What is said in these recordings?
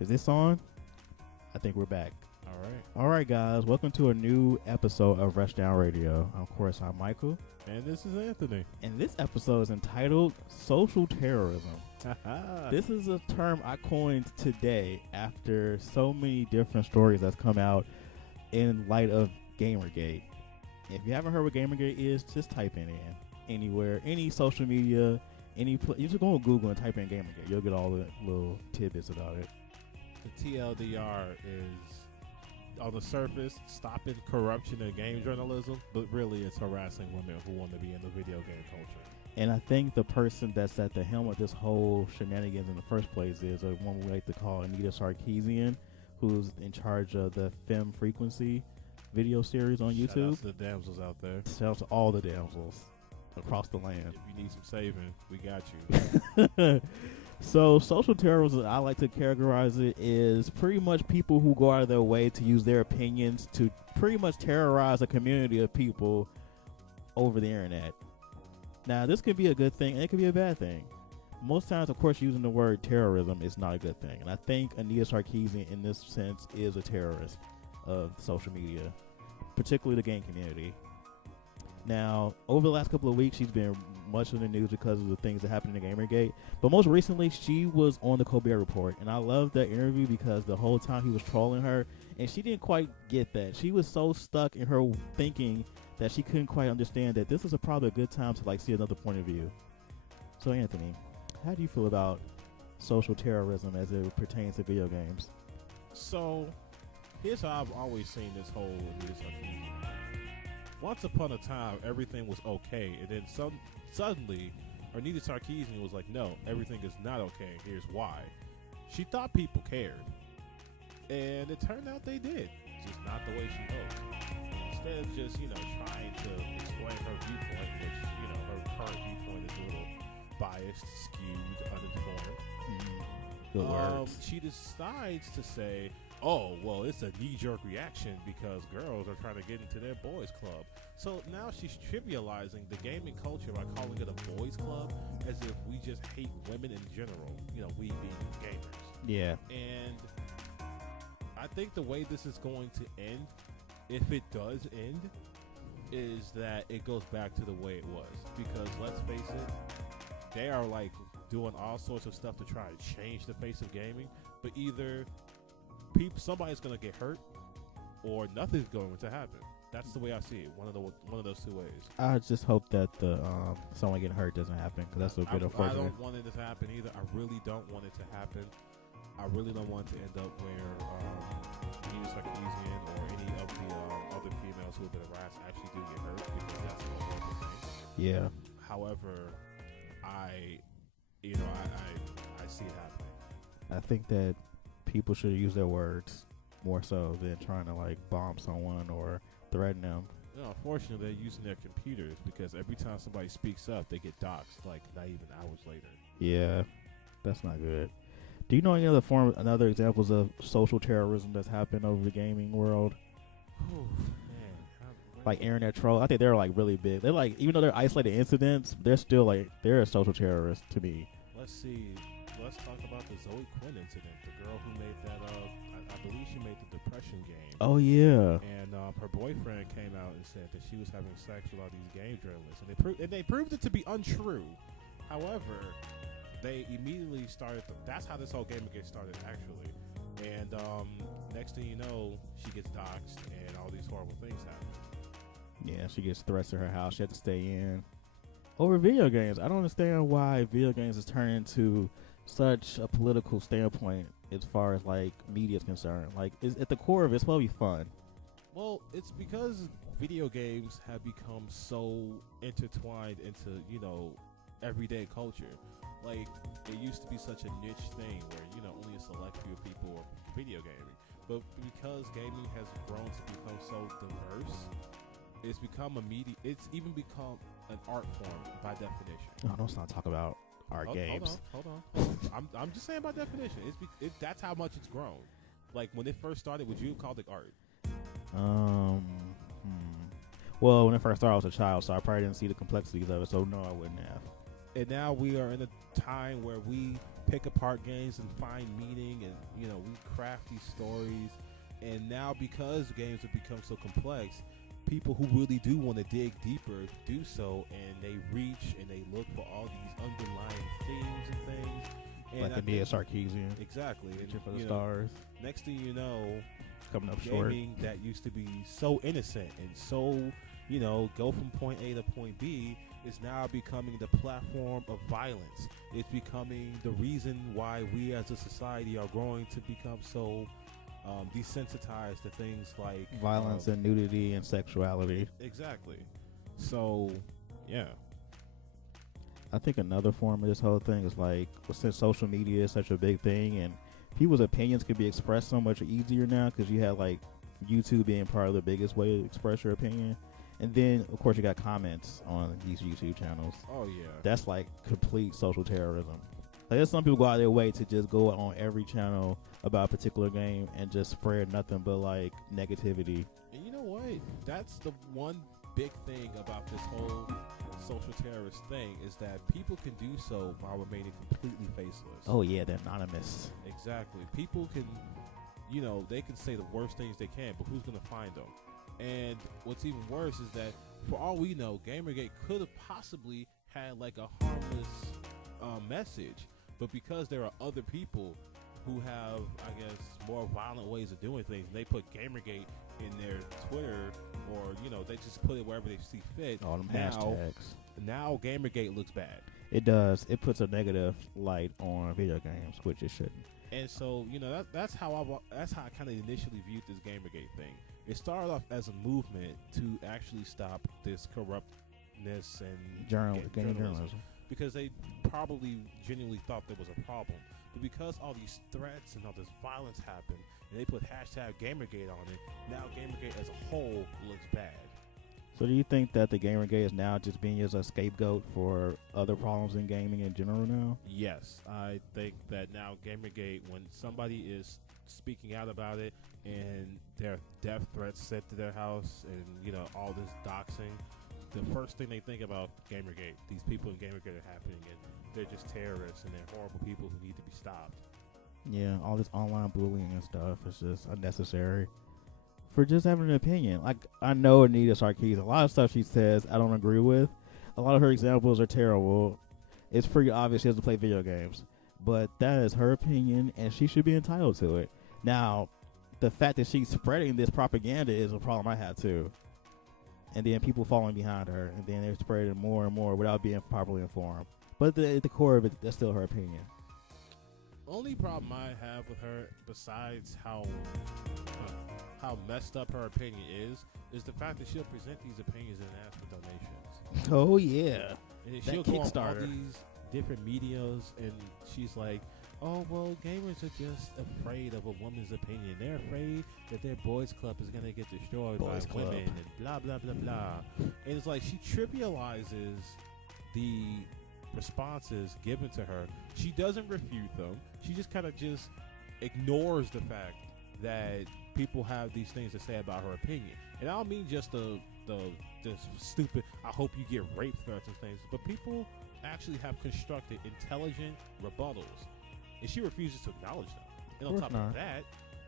Is this on? I think we're back. All right. All right, guys. Welcome to a new episode of Rushdown Radio. Of course, I'm Michael. And this is Anthony. And this episode is entitled Social Terrorism. This is a term I coined today after so many different stories that's come out in light of Gamergate. If you haven't heard what Gamergate is, just type it in anywhere, any social media, you just go on Google and type in Gamergate. You'll get all the little tidbits about it. The TLDR is, on the surface, stopping corruption in game journalism, but really it's harassing women who want to be in the video game culture. And I think the person that's at the helm of this whole shenanigans in the first place is a woman we like to call Anita Sarkeesian, who's in charge of the Femme Frequency video series on YouTube. Shout out to the damsels out there. Shout out to all the damsels across the land. If you need some saving, we got you. So social terrorism, I like to characterize it, is pretty much people who go out of their way to use their opinions to pretty much terrorize a community of people over the internet. Now, this could be a good thing, and it could be a bad thing. Most times, of course, using the word terrorism is not a good thing. And I think Anita Sarkeesian, in this sense, is a terrorist of social media, particularly the game community. Now, over the last couple of weeks, she's been much in the news because of the things that happened in Gamergate. But most recently, she was on the Colbert Report. And I loved that interview because the whole time he was trolling her, and she didn't quite get that. She was so stuck in her thinking that she couldn't quite understand that this is probably a good time to see another point of view. So, Anthony, how do you feel about social terrorism as it pertains to video games? So, here's how I've always seen this whole Anita Sarkeesian. Once upon a time, everything was okay, and then suddenly, Anita Sarkeesian was like, no, everything is not okay, here's why. She thought people cared, and it turned out they did, just not the way she hoped. Instead of just, trying to explain her viewpoint, which, her current viewpoint is a little biased, skewed, uninformed. Good words. She decides to say, oh, well, it's a knee-jerk reaction because girls are trying to get into their boys' club. So now she's trivializing the gaming culture by calling it a boys' club as if we just hate women in general, we being gamers. Yeah. And I think the way this is going to end, if it does end, is that it goes back to the way it was. Because let's face it, they are doing all sorts of stuff to try to change the face of gaming, but either somebody's going to get hurt or nothing's going to happen. That's the way I see it. One of those two ways. I just hope that someone getting hurt doesn't happen because that's a bit unfortunate. I don't want it to happen either. I really don't want it to happen. I really don't want it to end up where Anita Sarkeesian or any of the other females who have been harassed actually do get hurt, because that's a horrible thing. Yeah. However, I see it happening. I think that people should use their words more so than trying to bomb someone or threaten them. Unfortunately, they're using their computers because every time somebody speaks up, they get doxxed not even hours later. Yeah, that's not good. Do you know any other examples of social terrorism that's happened over the gaming world? Oh, man. Like internet troll. I think they're really big. They're even though they're isolated incidents, they're still they're a social terrorist to me. Let's see. Let's talk about the Zoe Quinn incident. The girl who made that, I believe she made the Depression game. Oh, yeah. And her boyfriend came out and said that she was having sex with all these game journalists. And they proved it to be untrue. However, they immediately started, that's how this whole Gamergate started, actually. And next thing you know, she gets doxxed and all these horrible things happen. Yeah, she gets threats to her house. She had to stay in. Over video games, I don't understand why video games is turning into such a political standpoint as far as media is concerned. Is at the core of it, it's supposed to be fun. Well, it's because video games have become so intertwined into everyday culture. It used to be such a niche thing where only a select few people were video gaming, but because gaming has grown to become so diverse, it's become a media. It's even become an art form by definition. Oh, let's not talk about art games. Hold on. I'm just saying by definition. That's how much it's grown. When it first started, would you have called it art? Well, when it first started, I was a child, so I probably didn't see the complexities of it. So no, I wouldn't have. And now we are in a time where we pick apart games and find meaning, and we craft these stories. And now, because games have become so complex, people who really do want to dig deeper do so, and they reach and they look for all these underlying themes and things. And like Anita Sarkeesian. Exactly. Reaching for the stars. Next thing you know, coming up short. Gaming that used to be so innocent and so, go from point A to point B is now becoming the platform of violence. It's becoming the reason why we as a society are growing to become so desensitized to things like violence and nudity and sexuality. Exactly. So, yeah. I think another form of this whole thing is like, since social media is such a big thing and people's opinions can be expressed so much easier now because you have like YouTube being probably the biggest way to express your opinion. And then, of course, you got comments on these YouTube channels. Oh, yeah. That's like complete social terrorism. Like, there's some people go out of their way to just go on every channel about a particular game and just spread nothing but like negativity. And you know what? That's the one big thing about this whole social terrorist thing is that people can do so while remaining completely faceless. Oh yeah, they're anonymous. Exactly. People can, they can say the worst things they can, but who's going to find them? And what's even worse is that, for all we know, Gamergate could have possibly had like a harmless message, but because there are other people who have, I guess, more violent ways of doing things, and they put Gamergate in their Twitter, or they just put it wherever they see fit. All them hashtags. Now Gamergate looks bad. It does. It puts a negative light on video games, which it shouldn't. And so, that's how I kind of initially viewed this Gamergate thing. It started off as a movement to actually stop this corruptness and journalism, because they probably genuinely thought there was a problem. But because all these threats and all this violence happened, and they put hashtag Gamergate on it, now Gamergate as a whole looks bad. So do you think that the Gamergate is now just being used as a scapegoat for other problems in gaming in general now? Yes, I think that now Gamergate, when somebody is speaking out about it and their death threats sent to their house and, all this doxing, the first thing they think about Gamergate, these people in Gamergate are happening, and they're just terrorists and they're horrible people who need to be stopped. Yeah, all this online bullying and stuff is just unnecessary for just having an opinion. Like, I know Anita Sarkeesian, a lot of stuff she says I don't agree with. A lot of her examples are terrible. It's pretty obvious she doesn't play video games, but that is her opinion and she should be entitled to it. Now, the fact that she's spreading this propaganda is a problem I have too. And then people following behind her, and then they're spreading more and more without being properly informed. But at the core of it, that's still her opinion. Only problem I have with her, besides how messed up her opinion is the fact that she'll present these opinions and ask for donations. Oh yeah, and that she'll go on all Kickstarter. these different medias, and she's like, "Oh well, gamers are just afraid of a woman's opinion. They're afraid that their boys' club is gonna get destroyed by women, and blah blah blah blah." And it's like she trivializes the responses given to her. She doesn't refute them. She just kind of just ignores the fact that people have these things to say about her opinion. And I don't mean just the stupid, I hope you get rape threats and things, but people actually have constructed intelligent rebuttals, and she refuses to acknowledge them. And on top of that,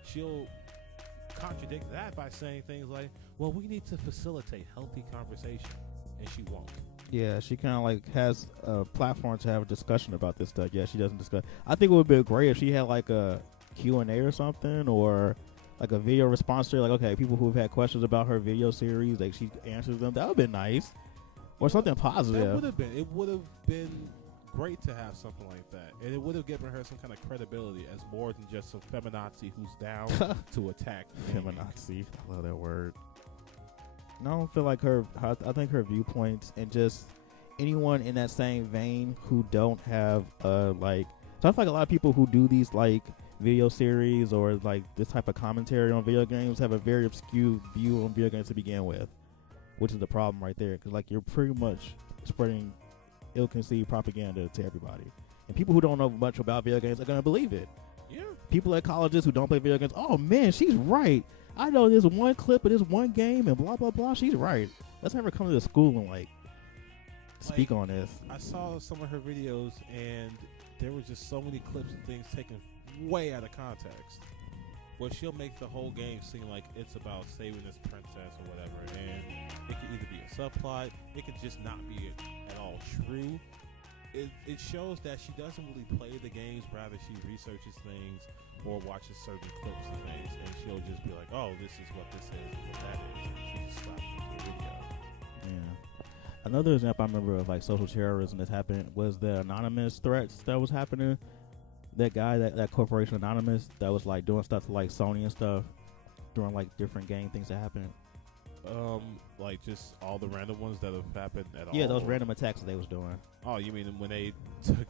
she'll contradict that by saying things like, well, we need to facilitate healthy conversation, and she won't. Yeah, she kind of like has a platform to have a discussion about this stuff. Yeah, she doesn't discuss. I think it would be great if she had like a Q&A or something, or like a video response to her, like, okay, people who have had questions about her video series, like she answers them. That would have been nice. Or something positive. That would have been. It would have been great to have something like that. And it would have given her some kind of credibility as more than just some feminazi who's down to attack. Feminazi. I love that word. And I don't feel like her, I think her viewpoints and just anyone in that same vein who don't have, like, so I feel like a lot of people who do these, like, video series or, like, this type of commentary on video games have a very obscure view on video games to begin with, which is the problem right there. Because, like, you're pretty much spreading ill-conceived propaganda to everybody. And people who don't know much about video games are going to believe it. Yeah. People at colleges who don't play video games, oh, man, she's right. I know this one clip of this one game and blah, blah, blah. She's right. Let's have her come to the school and, like, speak on this. I saw some of her videos, and there were just so many clips and things taken way out of context. Where she'll make the whole game seem like it's about saving this princess or whatever, and it can either be a subplot, it can just not be at all true. It shows that she doesn't really play the games, rather she researches things or watches certain clips of things, and she'll just be like, oh, this is what this is and what that is, and she just stops the video. Yeah. Another example I remember of like social terrorism that's happened was the anonymous threats that was happening. That guy, that corporation Anonymous, that was like doing stuff to like Sony and stuff, doing like different game things that happened. Like just all the random ones that have happened at all. Yeah, those random attacks that they was doing. Oh, you mean when they took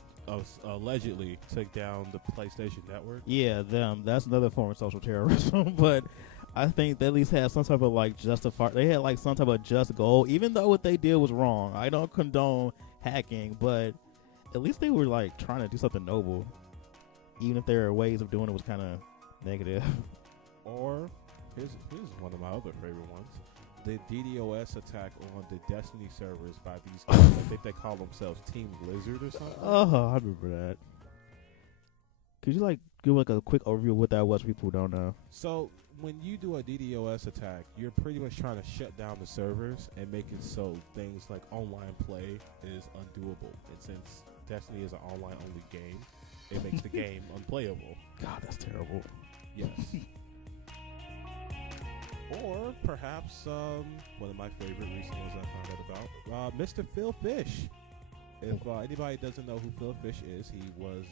allegedly took down the PlayStation Network? Yeah, them. That's another form of social terrorism. But I think they at least had some type of like justify. They had like some type of just goal, even though what they did was wrong. I don't condone hacking, but at least they were like trying to do something noble. Even if their ways of doing it was kind of negative. Or, here's one of my other favorite ones. The DDoS attack on the Destiny servers by these guys. I think they call themselves Team Blizzard or something. Oh, I remember that. Could you like give like a quick overview of what that was for people who don't know? So, when you do a DDoS attack, you're pretty much trying to shut down the servers and make it so things like online play is undoable. And since Destiny is an online-only game, it makes the game unplayable. God, that's terrible. Yes. Or perhaps one of my favorite recent ones I found out about, Mr. Phil Fish. If anybody doesn't know who Phil Fish is, he was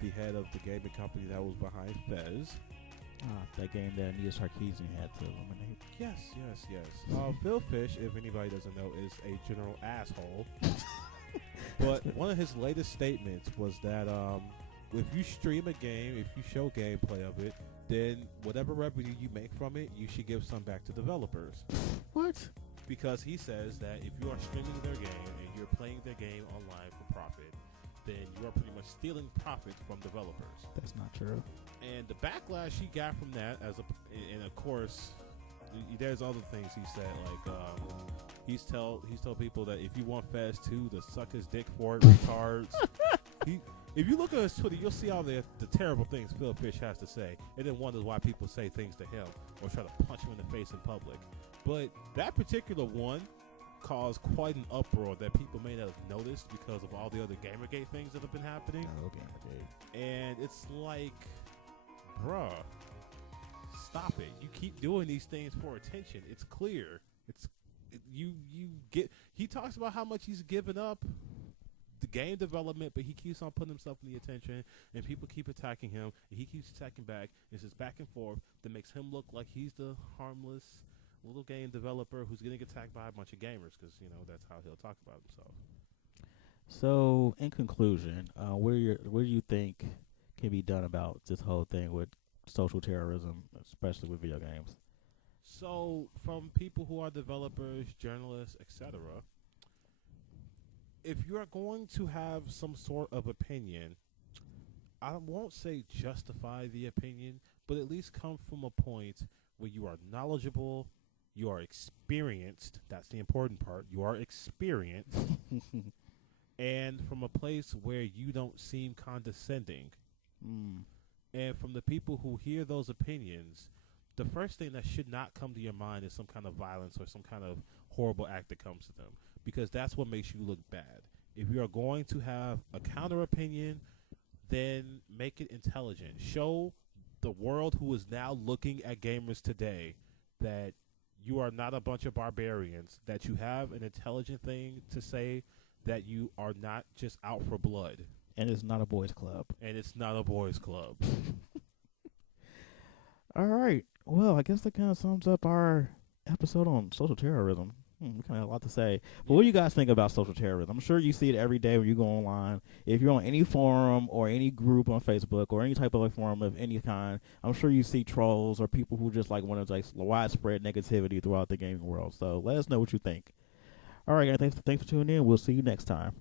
the head of the gaming company that was behind Fez. That game that Anita Sarkeesian had to eliminate. Yes. Phil Fish, if anybody doesn't know, is a general asshole. But one of his latest statements was that if you stream a game, if you show gameplay of it, then whatever revenue you make from it, you should give some back to developers. What? Because he says that if you are streaming their game and you're playing their game online for profit, then you are pretty much stealing profit from developers. That's not true. And the backlash he got from that, and of course, there's other things he said, like he's told people that if you want Fez 2 to suck his dick for it, retards. If you look at his Twitter, you'll see all the terrible things Phil Fish has to say, and then wonders why people say things to him or try to punch him in the face in public. But that particular one caused quite an uproar that people may not have noticed because of all the other Gamergate things that have been happening. Oh, Gamergate. And it's like, bruh, stop it. You keep doing these things for attention. It's clear. He talks about how much he's given up the game development, but he keeps on putting himself in the attention, and people keep attacking him, and he keeps attacking back. It's this back and forth that makes him look like he's the harmless little game developer who's getting attacked by a bunch of gamers, because that's how he'll talk about himself. So, in conclusion, what do you think can be done about this whole thing with social terrorism, especially with video games? So, from people who are developers, journalists, etc., if you are going to have some sort of opinion, I won't say justify the opinion, but at least come from a point where you are knowledgeable, you are experienced. That's the important part. You are experienced. And from a place where you don't seem condescending. And from the people who hear those opinions, the first thing that should not come to your mind is some kind of violence or some kind of horrible act that comes to them, because that's what makes you look bad. If you are going to have a counter opinion, then make it intelligent. Show the world who is now looking at gamers today that you are not a bunch of barbarians, that you have an intelligent thing to say, that you are not just out for blood. And it's not a boys' club. All right. Well, I guess that kind of sums up our episode on social terrorism. We kind of have a lot to say. But what do you guys think about social terrorism? I'm sure you see it every day when you go online. If you're on any forum or any group on Facebook or any type of like forum of any kind, I'm sure you see trolls or people who just like want to like widespread negativity throughout the gaming world. So let us know what you think. All right, guys. Thanks for tuning in. We'll see you next time.